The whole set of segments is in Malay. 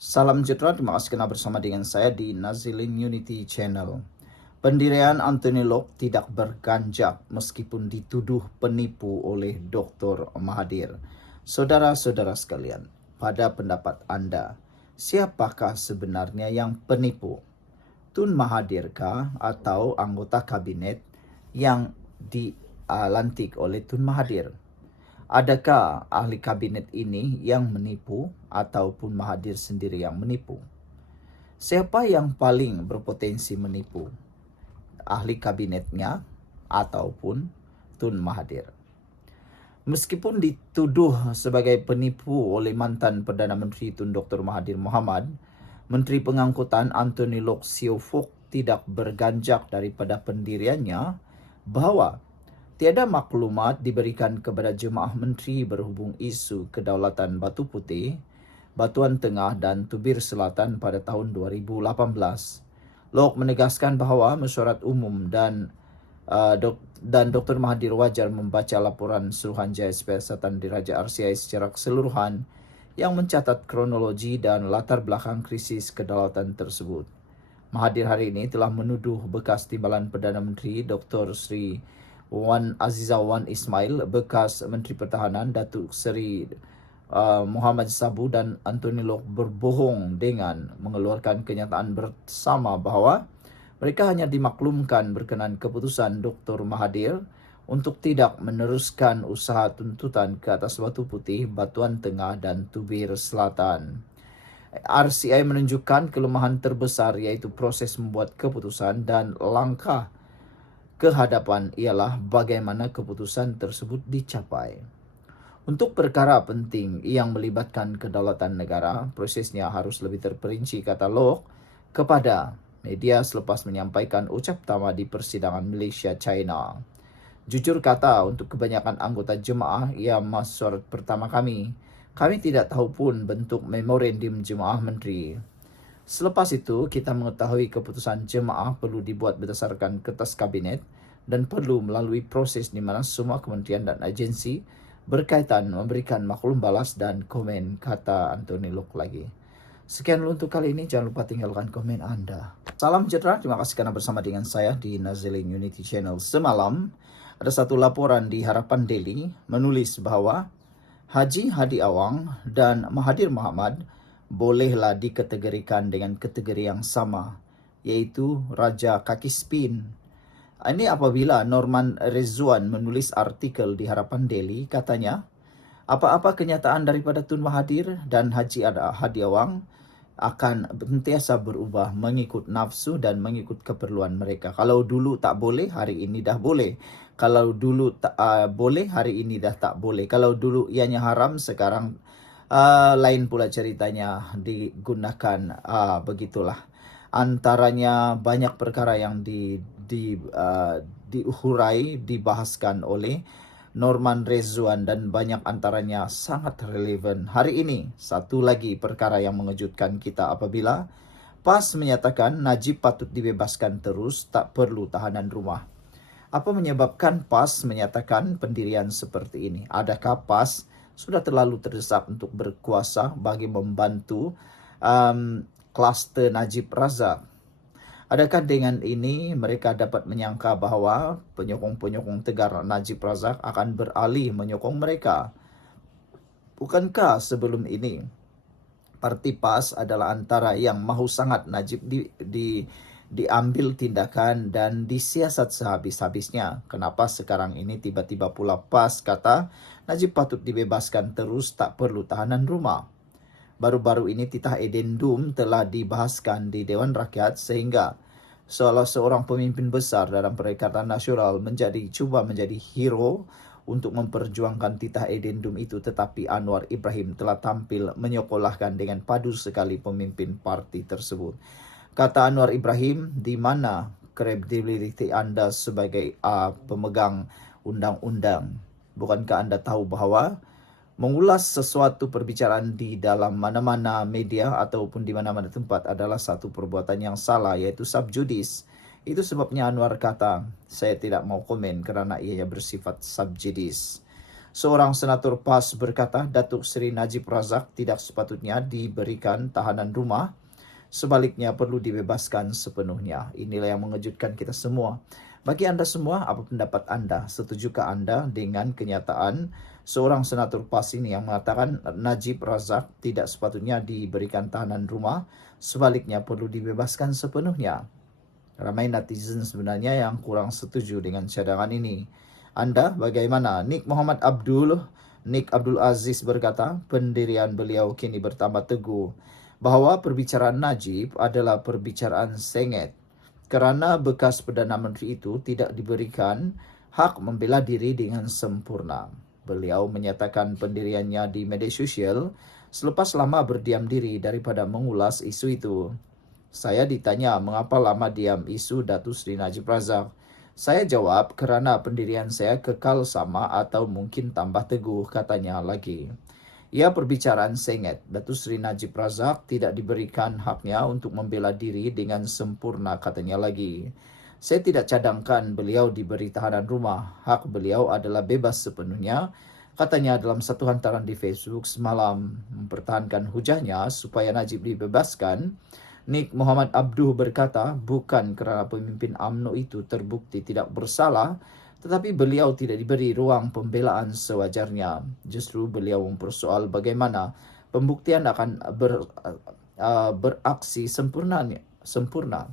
Salam sejahtera, terima kasih kena bersama dengan saya di Nazilin Unity Channel. Pendirian Anthony Locke tidak berganjak meskipun dituduh penipu oleh Dr. Mahathir. Saudara-saudara sekalian, pada pendapat Anda, siapakah sebenarnya yang penipu? Tun Mahathir kah atau anggota kabinet yang dilantik oleh Tun Mahathir? Adakah ahli kabinet ini yang menipu ataupun Mahathir sendiri yang menipu? Siapa yang paling berpotensi menipu? Ahli kabinetnya ataupun Tun Mahathir? Meskipun dituduh sebagai penipu oleh mantan Perdana Menteri Tun Dr. Mahathir Mohamad, Menteri Pengangkutan Anthony Lok Siu Fook tidak berganjak daripada pendiriannya bahwa tiada maklumat diberikan kepada jemaah menteri berhubung isu kedaulatan Batu Putih, Batuan Tengah dan Tubir Selatan pada tahun 2018. Lok menegaskan bahawa mesyuarat umum dan Dr. Mahathir wajar membaca laporan Suruhanjaya Siasatan Diraja RCI secara keseluruhan yang mencatat kronologi dan latar belakang krisis kedaulatan tersebut. Mahathir hari ini telah menuduh bekas Timbalan Perdana Menteri Dr. Sri Wan Azizah Wan Ismail, bekas Menteri Pertahanan Datuk Seri Muhammad Sabu dan Anthony Locke berbohong dengan mengeluarkan kenyataan bersama bahawa mereka hanya dimaklumkan berkenaan keputusan Dr. Mahathir untuk tidak meneruskan usaha tuntutan ke atas Batu Putih, Batuan Tengah dan Tubir Selatan. RCI menunjukkan kelemahan terbesar iaitu proses membuat keputusan dan langkah kehadapan ialah bagaimana keputusan tersebut dicapai. Untuk perkara penting yang melibatkan kedaulatan negara, prosesnya harus lebih terperinci, kata Locke kepada media selepas menyampaikan ucap pertama di persidangan Malaysia-China. Jujur kata, untuk kebanyakan anggota jemaah yang masyarakat pertama kami tidak tahu pun bentuk memorandum jemaah menteri. Selepas itu, kita mengetahui keputusan jemaah perlu dibuat berdasarkan kertas kabinet dan perlu melalui proses di mana semua kementerian dan agensi berkaitan memberikan maklum balas dan komen, kata Anthony Locke lagi. Sekian dulu untuk kali ini, jangan lupa tinggalkan komen Anda. Salam sejahtera, terima kasih karena bersama dengan saya di Nazilin Unity Channel. Semalam, ada satu laporan di Harapan Daily menulis bahawa Haji Hadi Awang dan Mahathir Mohamad bolehlah dikategorikan dengan kategori yang sama, yaitu Raja Kaki Spin. Ini apabila Norman Rezwan menulis artikel di Harapan Daily, katanya, apa-apa kenyataan daripada Tun Mahathir dan Haji Hadi Awang akan sentiasa berubah mengikut nafsu dan mengikut keperluan mereka. Kalau dulu tak boleh, hari ini dah boleh. Kalau dulu tak boleh, hari ini dah tak boleh. Kalau dulu ianya haram, sekarang lain pula ceritanya digunakan. Begitulah. Antaranya banyak perkara yang diuhurai, dibahaskan oleh Norman Rezwan dan banyak antaranya sangat relevan. Hari ini, satu lagi perkara yang mengejutkan kita apabila PAS menyatakan Najib patut dibebaskan terus, tak perlu tahanan rumah. Apa menyebabkan PAS menyatakan pendirian seperti ini? Adakah PAS sudah terlalu terdesak untuk berkuasa bagi membantu kluster Najib Razak? Adakah dengan ini mereka dapat menyangka bahawa penyokong-penyokong tegar Najib Razak akan beralih menyokong mereka? Bukankah sebelum ini Parti PAS adalah antara yang mahu sangat Najib diambil tindakan dan disiasat sehabis-habisnya? Kenapa sekarang ini tiba-tiba pula PAS kata Najib patut dibebaskan terus, tak perlu tahanan rumah? Baru-baru ini titah edendum telah dibahaskan di Dewan Rakyat sehingga salah seorang pemimpin besar dalam Perikatan Nasional cuba menjadi hero untuk memperjuangkan titah edendum itu, tetapi Anwar Ibrahim telah tampil menyokolahkan dengan padu sekali pemimpin parti tersebut. Kata Anwar Ibrahim, di mana kredibiliti Anda sebagai pemegang undang-undang? Bukankah Anda tahu bahawa mengulas sesuatu perbicaraan di dalam mana-mana media ataupun di mana-mana tempat adalah satu perbuatan yang salah, yaitu subjudis? Itu sebabnya Anwar kata, saya tidak mau komen kerana ianya bersifat subjudis. Seorang senator PAS berkata Datuk Seri Najib Razak tidak sepatutnya diberikan tahanan rumah, sebaliknya perlu dibebaskan sepenuhnya. Inilah yang mengejutkan kita semua. Bagi Anda semua, apa pendapat Anda? Setujukah Anda dengan kenyataan seorang senator PAS ini yang mengatakan Najib Razak tidak sepatutnya diberikan tahanan rumah, sebaliknya perlu dibebaskan sepenuhnya? Ramai netizen sebenarnya yang kurang setuju dengan cadangan ini. Anda bagaimana? Nick Abdul Aziz berkata, pendirian beliau kini bertambah teguh bahwa perbicaraan Najib adalah perbicaraan sengit kerana bekas Perdana Menteri itu tidak diberikan hak membela diri dengan sempurna. Beliau menyatakan pendiriannya di media sosial selepas lama berdiam diri daripada mengulas isu itu. Saya ditanya mengapa lama diam isu Datuk Seri Najib Razak. Saya jawab kerana pendirian saya kekal sama atau mungkin tambah teguh, katanya lagi. Ia perbicaraan sengit. Datuk Seri Najib Razak tidak diberikan haknya untuk membela diri dengan sempurna, katanya lagi. Saya tidak cadangkan beliau diberi tahanan rumah. Hak beliau adalah bebas sepenuhnya, katanya dalam satu hantaran di Facebook semalam. Mempertahankan hujahnya supaya Najib dibebaskan, Nick Muhammad Abduh berkata bukan kerana pemimpin UMNO itu terbukti tidak bersalah, tetapi beliau tidak diberi ruang pembelaan sewajarnya. Justru beliau mempersoal bagaimana pembuktian akan beraksi sempurna.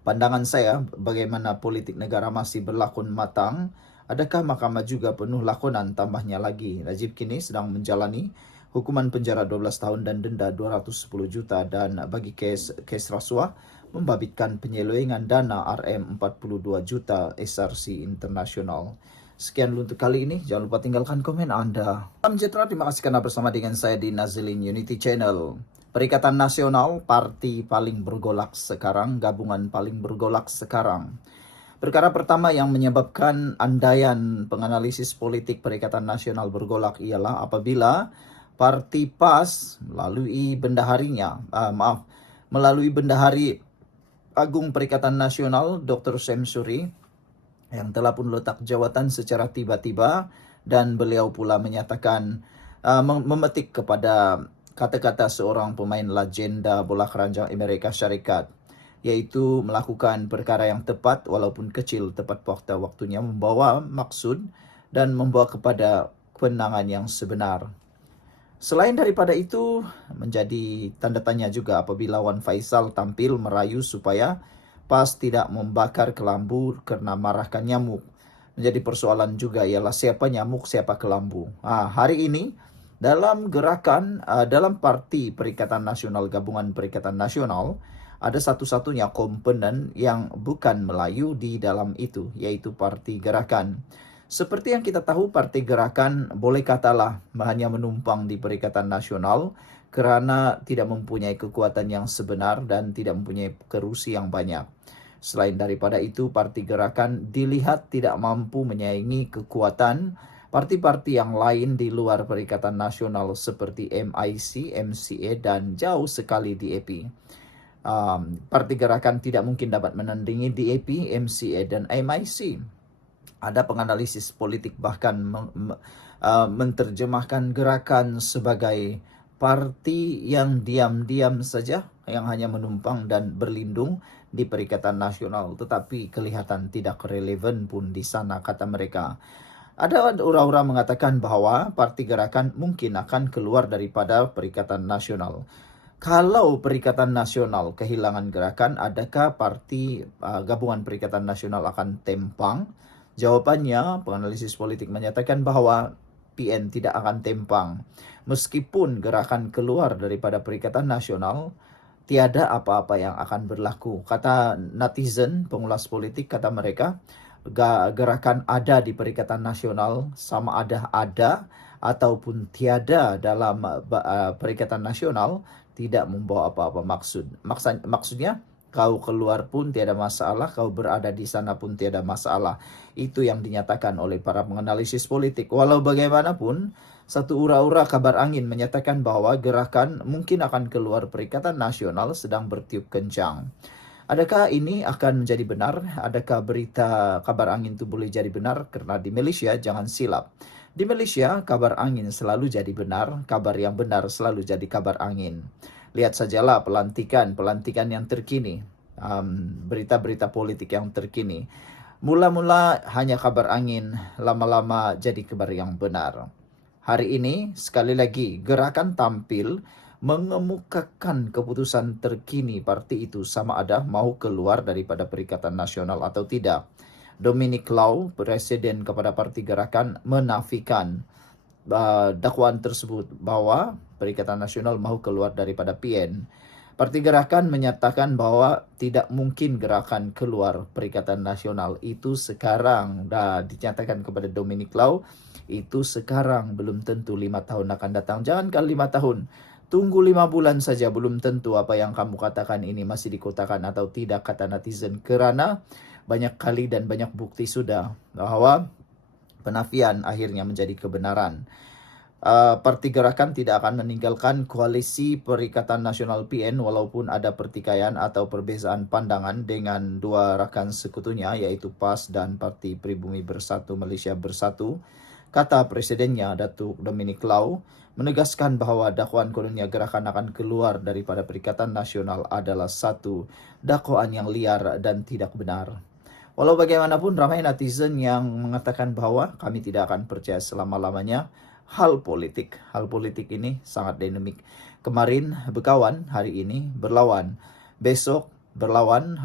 Pandangan saya, bagaimana politik negara masih berlakon matang, adakah mahkamah juga penuh lakonan, tambahnya lagi. Najib kini sedang menjalani hukuman penjara 12 tahun dan denda 210 juta dan bagi kes rasuah membabitkan penyelewengan dana RM42 juta SRC Internasional. Sekian dulu untuk kali ini. Jangan lupa tinggalkan komen Anda. Salam sejahtera, terima kasih karena bersama dengan saya di Nazilin Unity Channel. Perikatan Nasional, parti paling bergolak sekarang, gabungan paling bergolak sekarang. Perkara pertama yang menyebabkan andaian penganalisis politik Perikatan Nasional bergolak ialah apabila Parti PAS melalui Bendahari Agung Perikatan Nasional Dr. Syamsuri yang telah pun letak jawatan secara tiba-tiba, dan beliau pula menyatakan memetik kepada kata-kata seorang pemain legenda bola keranjang Amerika Syarikat, iaitu melakukan perkara yang tepat walaupun kecil tepat waktunya, membawa maksud dan membawa kepada kemenangan yang sebenar. Selain daripada itu, menjadi tanda tanya juga apabila Wan Faisal tampil merayu supaya PAS tidak membakar kelambu kerana marahkan nyamuk. Menjadi persoalan juga ialah siapa nyamuk, siapa kelambu. Hari ini dalam gerakan, dalam Parti Perikatan Nasional, Gabungan Perikatan Nasional, ada satu-satunya komponen yang bukan Melayu di dalam itu, iaitu Parti Gerakan. Seperti yang kita tahu, Parti Gerakan boleh katalah hanya menumpang di Perikatan Nasional kerana tidak mempunyai kekuatan yang sebenar dan tidak mempunyai kerusi yang banyak. Selain daripada itu, Parti Gerakan dilihat tidak mampu menyaingi kekuatan parti-parti yang lain di luar Perikatan Nasional seperti MIC, MCA dan jauh sekali DAP. Parti Gerakan tidak mungkin dapat menandingi DAP, MCA dan MIC. Ada penganalisis politik bahkan menterjemahkan Gerakan sebagai parti yang diam-diam saja, yang hanya menumpang dan berlindung di Perikatan Nasional, tetapi kelihatan tidak relevan pun di sana, kata mereka. Ada orang-orang mengatakan bahawa Parti Gerakan mungkin akan keluar daripada Perikatan Nasional. Kalau Perikatan Nasional kehilangan Gerakan, adakah Parti Gabungan Perikatan Nasional akan tempang? Jawapannya, penganalisis politik menyatakan bahawa PN tidak akan tempang. Meskipun Gerakan keluar daripada Perikatan Nasional, tiada apa-apa yang akan berlaku. Kata netizen, pengulas politik, kata mereka, Gerakan ada di Perikatan Nasional sama ada ataupun tiada dalam Perikatan Nasional tidak membawa apa-apa maksud. Maksudnya, kau keluar pun tiada masalah, kau berada di sana pun tiada masalah. Itu yang dinyatakan oleh para penganalisis politik. Walau bagaimanapun, satu ura-ura kabar angin menyatakan bahawa Gerakan mungkin akan keluar Perikatan Nasional sedang bertiup kencang. Adakah ini akan menjadi benar? Adakah berita kabar angin itu boleh jadi benar? Kerana di Malaysia, jangan silap, Di Malaysia, kabar angin selalu jadi benar, kabar yang benar selalu jadi kabar angin. Lihat sajalah pelantikan yang terkini, berita-berita politik yang terkini. Mula-mula hanya kabar angin, lama-lama jadi kabar yang benar. Hari ini, sekali lagi, gerakan tampil mengemukakan keputusan terkini parti itu sama ada mau keluar daripada Perikatan Nasional atau tidak. Dominic Lau, Presiden kepada Parti Gerakan, menafikan dakwaan tersebut bahwa Perikatan Nasional mau keluar daripada PN. Parti Gerakan menyatakan bahwa tidak mungkin gerakan keluar Perikatan Nasional. Itu sekarang dah dinyatakan kepada Dominic Lau. Itu sekarang, belum tentu 5 tahun akan datang. Jangankan 5 tahun, tunggu 5 bulan saja belum tentu apa yang kamu katakan ini masih dikotakan atau tidak, kata netizen. Kerana banyak kali dan banyak bukti sudah bahwa penafian akhirnya menjadi kebenaran. Parti Gerakan tidak akan meninggalkan koalisi Perikatan Nasional PN walaupun ada pertikaian atau perbezaan pandangan dengan dua rakan sekutunya, yaitu PAS dan Parti Pribumi Bersatu Malaysia Bersatu. Kata presidennya, Datuk Dominic Lau, menegaskan bahwa dakwaan kononnya gerakan akan keluar daripada Perikatan Nasional adalah satu dakwaan yang liar dan tidak benar. Walau bagaimanapun, ramai netizen yang mengatakan bahwa kami tidak akan percaya selama-lamanya hal politik ini sangat dinamik. Kemarin berkawan, hari ini berlawan, besok berlawan,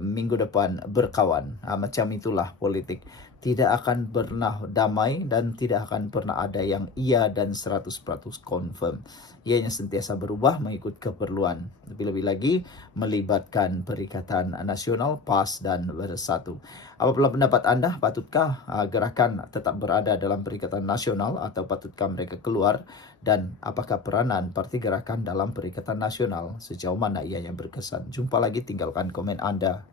minggu depan berkawan. Macam itulah politik. Tidak akan pernah damai dan tidak akan pernah ada yang iya dan 100% confirm. Ianya sentiasa berubah mengikut keperluan. Lebih-lebih lagi melibatkan Perikatan Nasional, PAS dan Bersatu. Apabila pendapat anda, patutkah gerakan tetap berada dalam Perikatan Nasional atau patutkah mereka keluar? Dan apakah peranan Parti Gerakan dalam Perikatan Nasional? Sejauh mana ianya berkesan? Jumpa lagi, tinggalkan komen anda.